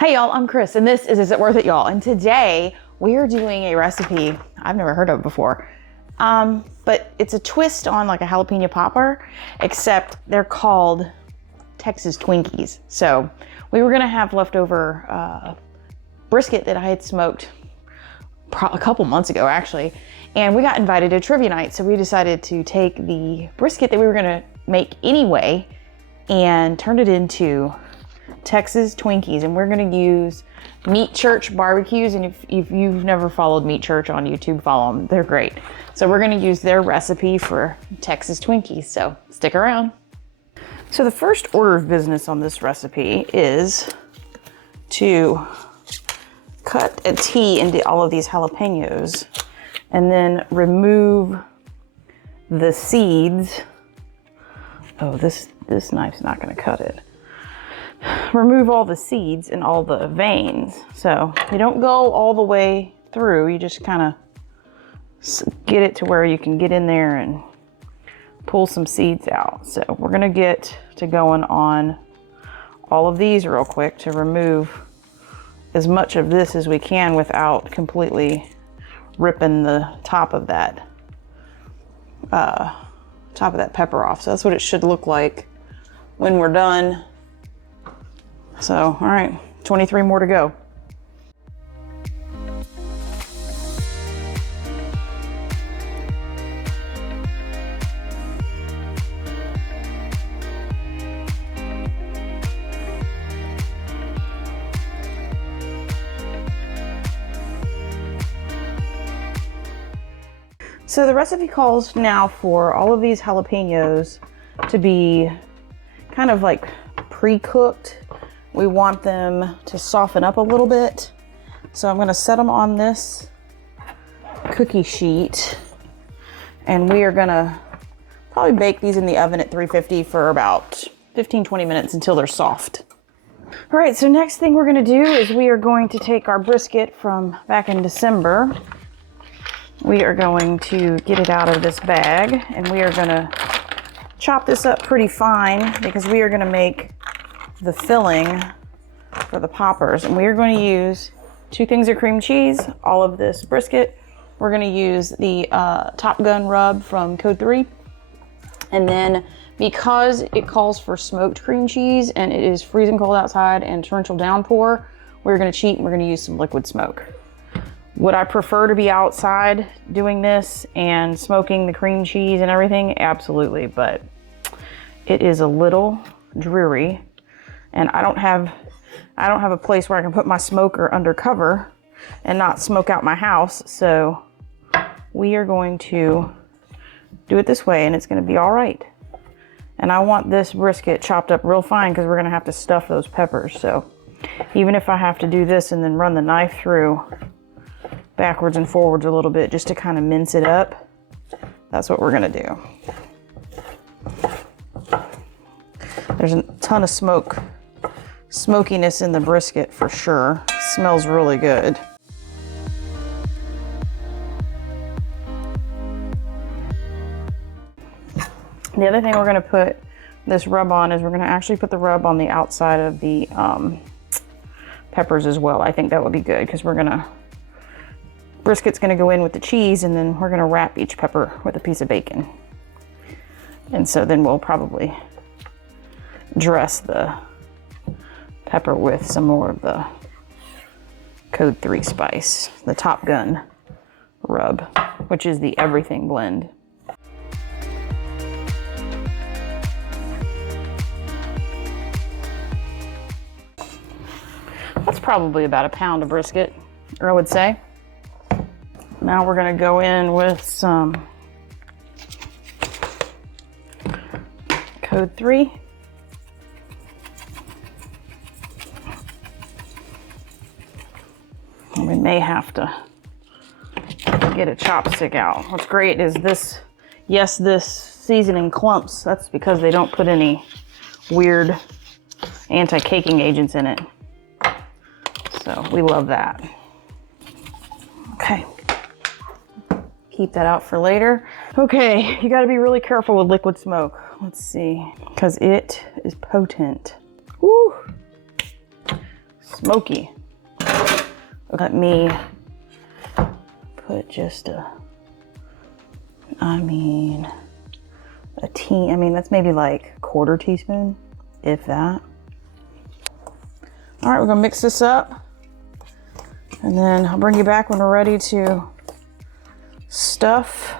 Hey y'all, I'm Chris and this is It Worth It, y'all? And today we are doing a recipe I've never heard of before. But it's a twist on like a jalapeno popper, except they're called Texas Twinkies. So we were gonna have leftover brisket that I had smoked a couple months ago actually, and we got invited to trivia night. So we decided to take the brisket that we were gonna make anyway and turn it into Texas Twinkies. And we're gonna use Meat Church barbecues. And if you've never followed Meat Church on YouTube, follow them, they're great. So we're gonna use their recipe for Texas Twinkies, so stick around. So the first order of business on this recipe is to cut a T into all of these jalapenos and then remove the seeds. Oh, this knife's not gonna cut it. Remove all the seeds and all the veins. So you don't go all the way through, you just kind of get it to where you can get in there and pull some seeds out. So we're gonna get to going on all of these real quick to remove as much of this as we can without completely ripping the top of that pepper off. So that's what it should look like when we're done. So, all right, 23 more to go. So the recipe calls now for all of these jalapenos to be kind of like pre-cooked. We want them to soften up a little bit. So I'm gonna set them on this cookie sheet and we are gonna probably bake these in the oven at 350 for about 15-20 minutes until they're soft. All right, so next thing we're gonna do is we are going to take our brisket from back in December. We are going to get it out of this bag and we are gonna chop this up pretty fine because we are gonna make the filling for the poppers. And we are going to use 2 things of cream cheese, all of this brisket. We're going to use the Top Gun rub from Code 3. And then because it calls for smoked cream cheese and it is freezing cold outside and torrential downpour, we're going to cheat and we're going to use some liquid smoke. Would I prefer to be outside doing this and smoking the cream cheese and everything? Absolutely, but it is a little dreary. And I don't have a place where I can put my smoker under cover and not smoke out my house. So we are going to do it this way and it's going to be all right. And I want this brisket chopped up real fine because we're going to have to stuff those peppers. So even if I have to do this and then run the knife through backwards and forwards a little bit just to kind of mince it up, that's what we're going to do. There's a ton of smokiness in the brisket for sure. Smells really good. The other thing we're gonna put this rub on is we're gonna actually put the rub on the outside of the peppers as well. I think that would be good because brisket's gonna go in with the cheese and then we're gonna wrap each pepper with a piece of bacon. And so then we'll probably dress the pepper with some more of the Code 3 spice, the Top Gun rub, which is the everything blend. That's probably about a pound of brisket, I would say. Now we're gonna go in with some Code 3. We may have to get a chopstick out. What's great is this seasoning clumps. That's because they don't put any weird anti-caking agents in it. So we love that. Okay. Keep that out for later. Okay, you gotta be really careful with liquid smoke. Let's see, because it is potent. Woo! smoky. Let me put just a that's maybe like a quarter teaspoon, if that. All right, we're gonna mix this up, and then I'll bring you back when we're ready to stuff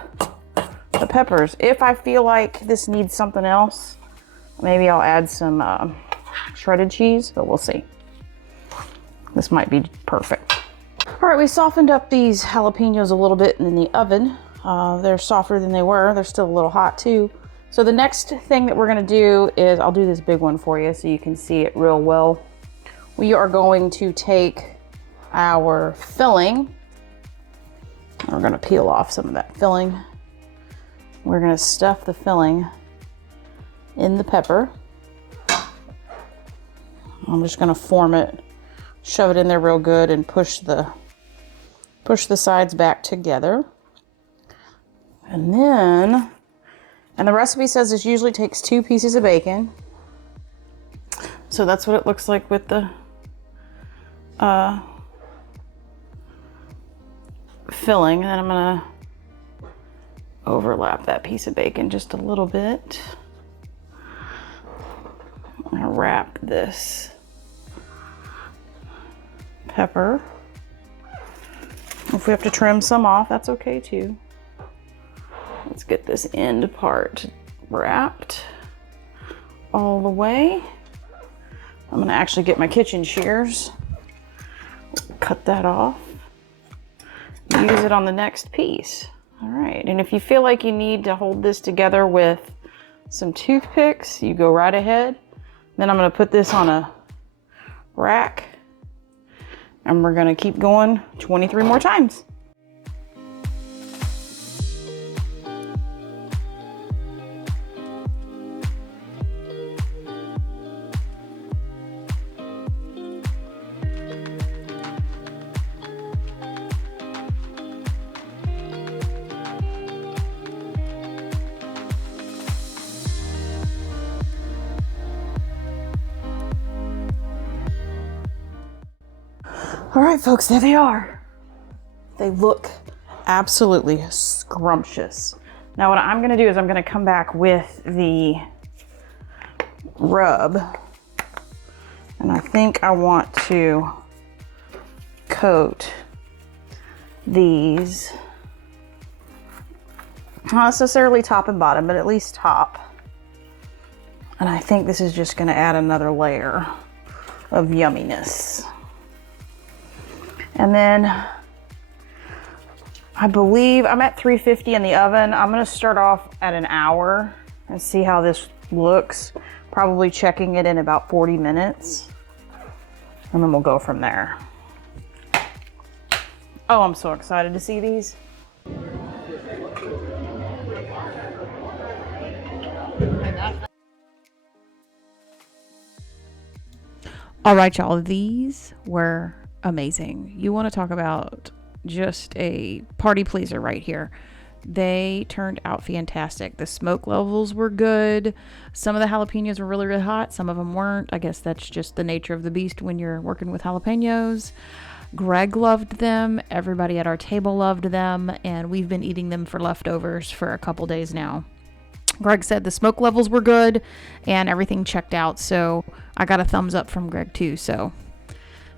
the peppers. If I feel like this needs something else, maybe I'll add some shredded cheese, but we'll see. This might be perfect. All right, we softened up these jalapenos a little bit in the oven. They're softer than they were. They're still a little hot too. So the next thing that we're gonna do is, I'll do this big one for you so you can see it real well. We are going to take our filling. We're gonna peel off some of that filling. We're gonna stuff the filling in the pepper. I'm just gonna form it, shove it in there real good, and push the sides back together. And then, and the recipe says this usually takes 2 pieces of bacon. So that's what it looks like with the filling. And then I'm gonna overlap that piece of bacon just a little bit. I'm gonna wrap this pepper. If we have to trim some off, that's okay too. Let's get this end part wrapped all the way. I'm gonna actually get my kitchen shears, cut that off, use it on the next piece. All right, and if you feel like you need to hold this together with some toothpicks, you go right ahead. Then I'm gonna put this on a rack, and we're gonna keep going 23 more times. All right, folks, there they are. They look absolutely scrumptious. Now what I'm gonna do is I'm gonna come back with the rub, and I think I want to coat these, not necessarily top and bottom, but at least top. And I think this is just gonna add another layer of yumminess. And then I believe I'm at 350 in the oven. I'm gonna start off at an hour and see how this looks. Probably checking it in about 40 minutes. And then we'll go from there. Oh, I'm so excited to see these. All right, y'all, these were amazing. You want to talk about just a party pleaser right here. They turned out fantastic. The smoke levels were good. Some of the jalapenos were really, really hot. Some of them weren't. I guess that's just the nature of the beast when you're working with jalapenos. Greg loved them. Everybody at our table loved them. And we've been eating them for leftovers for a couple days now. Greg said the smoke levels were good and everything checked out. So I got a thumbs up from Greg too. So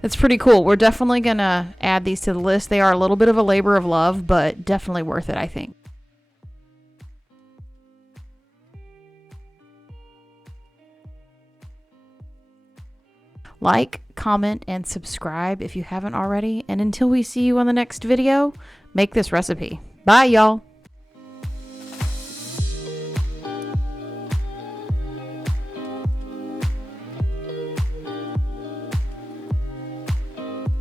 it's pretty cool. We're definitely going to add these to the list. They are a little bit of a labor of love, but definitely worth it, I think. Like, comment, and subscribe if you haven't already. And until we see you on the next video, make this recipe. Bye, y'all.